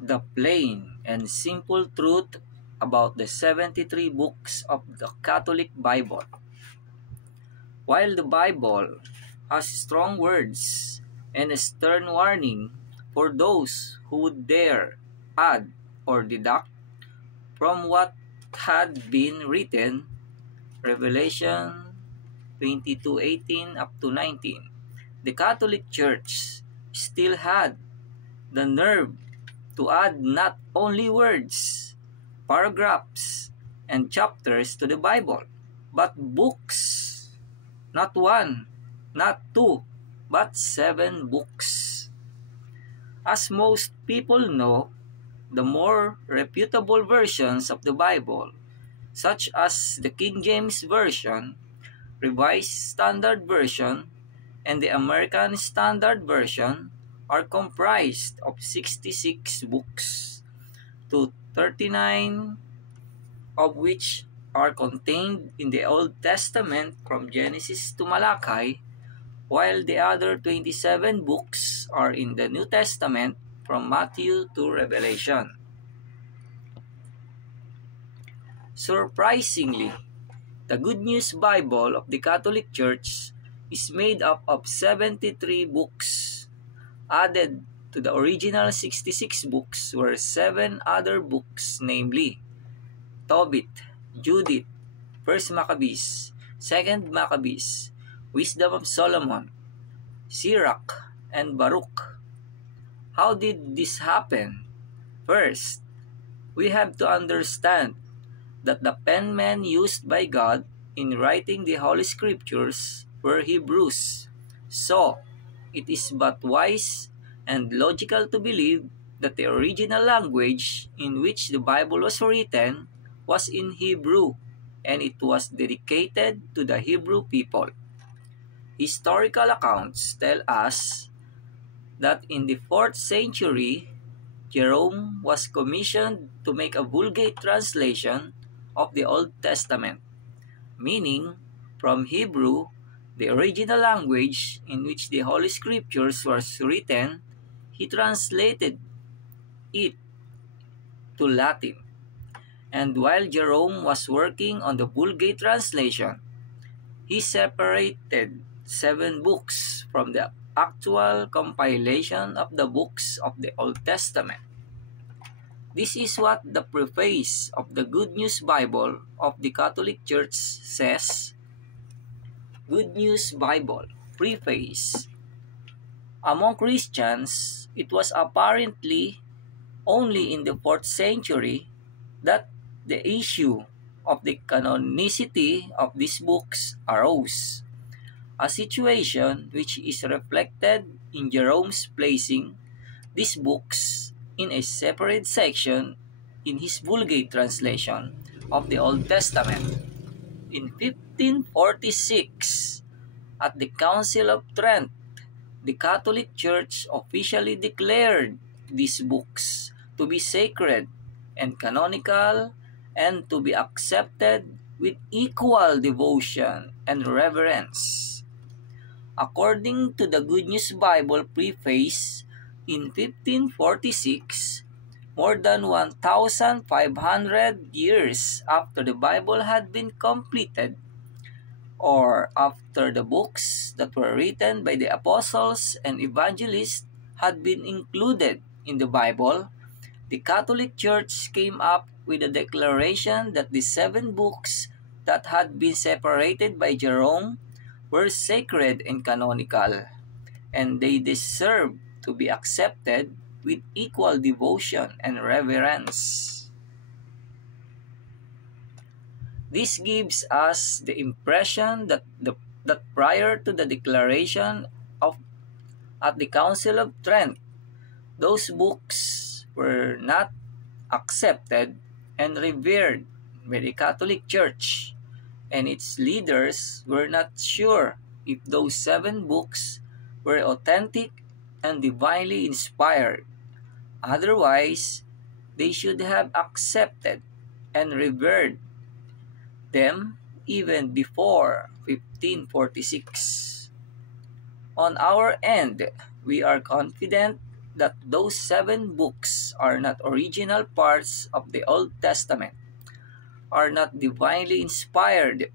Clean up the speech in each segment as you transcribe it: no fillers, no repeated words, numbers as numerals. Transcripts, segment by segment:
the plain and simple truth about the 73 books of the Catholic Bible. While the Bible has strong words and a stern warning for those who would dare add or deduct from what had been written, Revelation 22:18 up to 19, the Catholic Church still had the nerve to add not only words, paragraphs, and chapters to the Bible, but books. Not one, not two, but 7 books. As most people know, the more reputable versions of the Bible, such as the King James Version, Revised Standard Version, and the American Standard Version, are comprised of 66 books, to 39 of which are contained in the Old Testament from Genesis to Malachi, while the other 27 books are in the New Testament from Matthew to Revelation. Surprisingly, the Good News Bible of the Catholic Church is made up of 73 books. Added to the original 66 books were 7 other books, namely Tobit, Judith, 1st Maccabees, 2nd Maccabees, Wisdom of Solomon, Sirach, and Baruch. How did this happen? First, we have to understand that the penmen used by God in writing the Holy Scriptures were Hebrews. So, it is but wise and logical to believe that the original language in which the Bible was written was in Hebrew, and it was dedicated to the Hebrew people. Historical accounts tell us that in the 4th century, Jerome was commissioned to make a Vulgate translation of the Old Testament, meaning from Hebrew, the original language in which the Holy Scriptures was written, he translated it to Latin. And while Jerome was working on the Vulgate translation, he separated 7 books from the actual compilation of the books of the Old Testament. This is what the preface of the Good News Bible of the Catholic Church says. Good News Bible Preface. Among Christians, it was apparently only in the 4th century that the issue of the canonicity of these books arose, a situation which is reflected in Jerome's placing these books in a separate section in his Vulgate translation of the Old Testament. In 1546, at the Council of Trent, the Catholic Church officially declared these books to be sacred and canonical and to be accepted with equal devotion and reverence. According to the Good News Bible preface, in 1546, more than 1,500 years after the Bible had been completed, or after the books that were written by the apostles and evangelists had been included in the Bible, the Catholic Church came up with a declaration that the 7 books that had been separated by Jerome were sacred and canonical, and they deserved to be accepted with equal devotion and reverence. This gives us the impression that prior to the declaration of at the Council of Trent, those books were not accepted and revered by the Catholic Church, and its leaders were not sure if those 7 books were authentic and divinely inspired. Otherwise, they should have accepted and revered them even before 1546. On our end, we are confident that those 7 books are not original parts of the Old Testament, are not divinely inspired,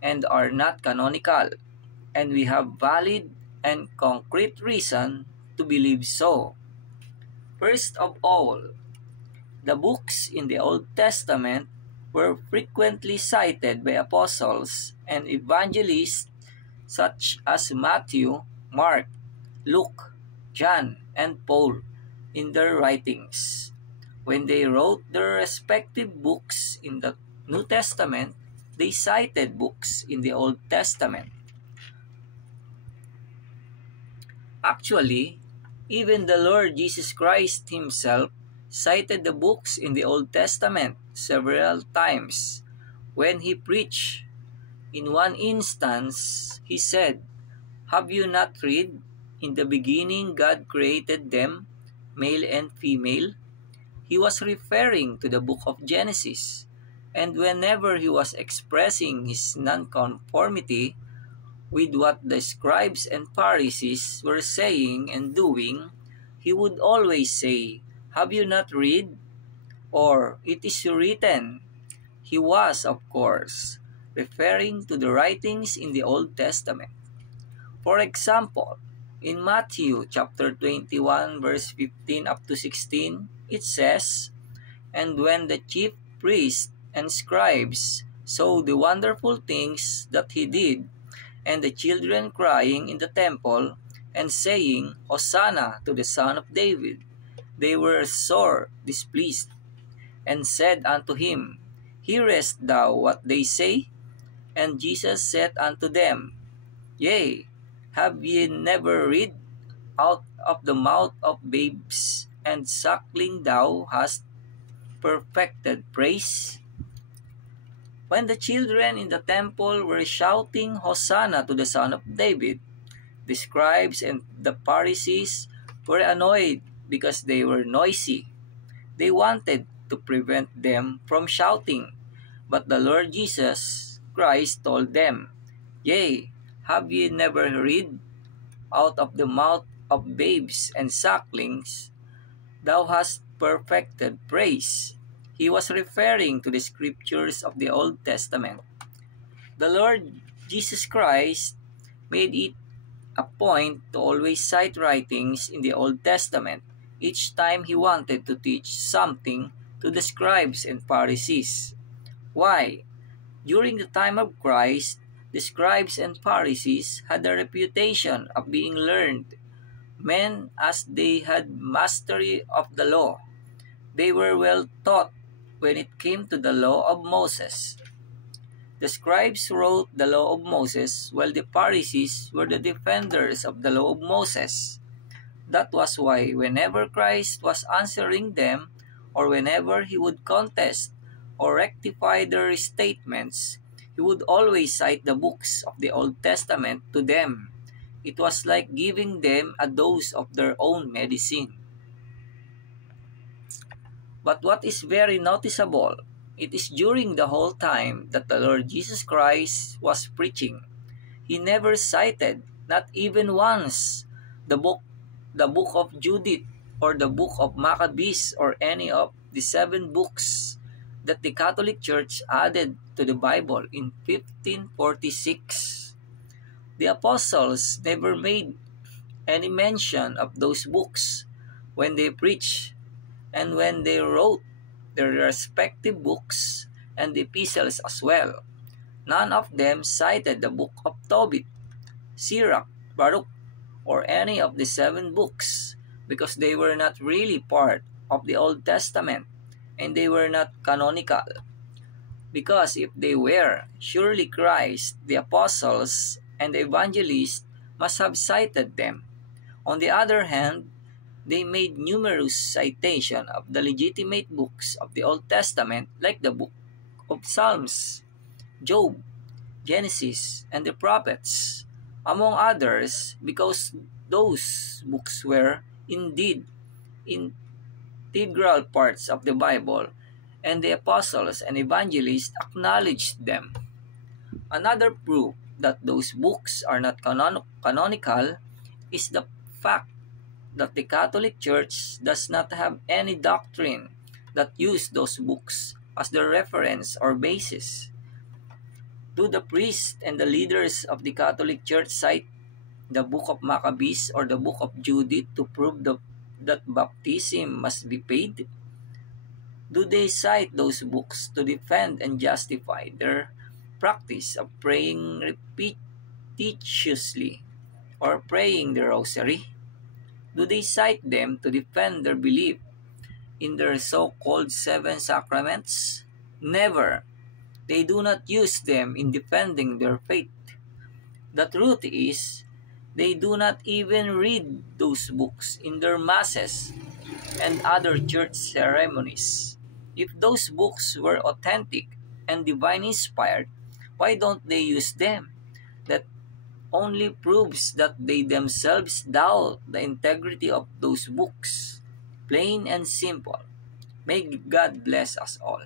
and are not canonical, and we have valid and concrete reason to believe so. First of all, the books in the Old Testament were frequently cited by apostles and evangelists such as Matthew, Mark, Luke, John, and Paul in their writings. When they wrote their respective books in the New Testament, they cited books in the Old Testament. Actually, even the Lord Jesus Christ himself cited the books in the Old Testament several times when he preached. In one instance, he said, "Have you not read, in the beginning God created them, male and female?" He was referring to the book of Genesis, and whenever he was expressing his nonconformity with what the scribes and Pharisees were saying and doing, he would always say, "Have you not read?" or "It is written." He was, of course, referring to the writings in the Old Testament. For example, in Matthew chapter 21 verse 15 up to 16, it says, "And when the chief priests and scribes saw the wonderful things that he did, and the children crying in the temple, and saying, Hosanna to the Son of David, they were sore displeased, and said unto him, Hearest thou what they say? And Jesus said unto them, Yea, have ye never read, Out of the mouth of babes and suckling thou hast perfected praise?" When the children in the temple were shouting Hosanna to the Son of David, the scribes and the Pharisees were annoyed because they were noisy. They wanted to prevent them from shouting, but the Lord Jesus Christ told them, "Yea, have ye never read, Out of the mouth of babes and sucklings thou hast perfected praise?" He was referring to the scriptures of the Old Testament. The Lord Jesus Christ made it a point to always cite writings in the Old Testament each time he wanted to teach something to the scribes and Pharisees. Why? During the time of Christ, the scribes and Pharisees had a reputation of being learned men as they had mastery of the law. They were well taught when it came to the law of Moses. The scribes wrote the law of Moses, while the Pharisees were the defenders of the law of Moses. That was why whenever Christ was answering them, or whenever he would contest or rectify their statements, he would always cite the books of the Old Testament to them. It was like giving them a dose of their own medicine. But what is very noticeable, it is during the whole time that the Lord Jesus Christ was preaching, he never cited, not even once, the book of Judith or the book of Maccabees or any of the 7 books that the Catholic Church added to the Bible in 1546. The apostles never made any mention of those books when they preached and when they wrote their respective books and epistles as well. None of them cited the book of Tobit, Sirach, Baruch, or any of the 7 books because they were not really part of the Old Testament and they were not canonical. Because if they were, surely Christ, the apostles, and the evangelists must have cited them. On the other hand, they made numerous citations of the legitimate books of the Old Testament like the book of Psalms, Job, Genesis, and the prophets, among others, because those books were indeed integral parts of the Bible, and the apostles and evangelists acknowledged them. Another proof that those books are not canonical is the fact that the Catholic Church does not have any doctrine that use those books as their reference or basis. Do the priests and the leaders of the Catholic Church cite the Book of Maccabees or the Book of Judith to prove that baptism must be paid? Do they cite those books to defend and justify their practice of praying repetitiously or praying the rosary? Do they cite them to defend their belief in their so-called seven sacraments? Never. They do not use them in defending their faith. The truth is, they do not even read those books in their masses and other church ceremonies. If those books were authentic and divine inspired, why don't they use them? That only proves that they themselves doubt the integrity of those books. Plain and simple. May God bless us all.